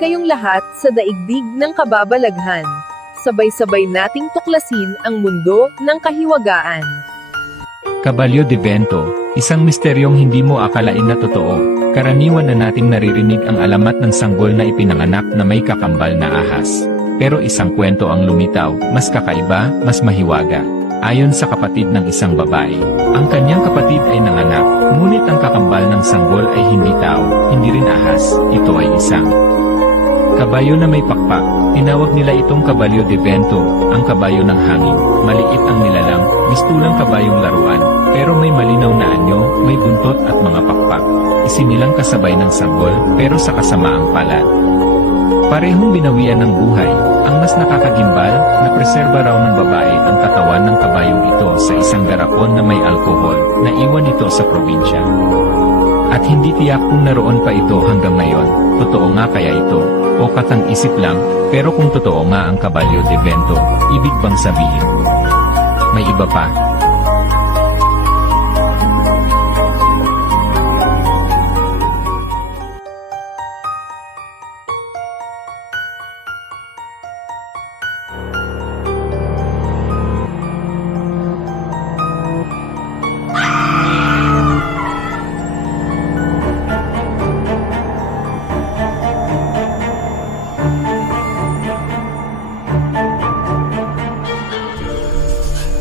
kayong lahat sa daigdig ng kababalaghan. Sabay-sabay nating tuklasin ang mundo ng kahiwagaan. Kabalyo de Vento, isang misteryong hindi mo akalain na totoo. Karaniwan na nating naririnig ang alamat ng sanggol na ipinanganak na may kakambal na ahas. Pero isang kwento ang lumitaw, mas kakaiba, mas mahiwaga. Ayon sa kapatid ng isang babae, ang kanyang kapatid ay nanganak, ngunit ang kakambal ng sanggol ay hindi tao, hindi rin ahas, ito ay isang Kabayo na may pakpak, tinawag nila itong kabalyo de vento, ang kabayo ng hangin. Maliit ang nilalang, mistulang kabayong laruan, pero may malinaw na anyo, may buntot at mga pakpak. Isinilang kasabay ng sanggol, pero sa kasamaang palad. Parehong binawian ng buhay, ang mas nakakagimbal, na preserba raw ng babae ang katawan ng kabayong ito sa isang garapon na may At hindi tiyak kung naroon pa ito hanggang ngayon, totoo nga kaya ito, o katang isip lang, pero kung totoo nga ang kabalyo de vento, ibig bang sabihin? May iba pa,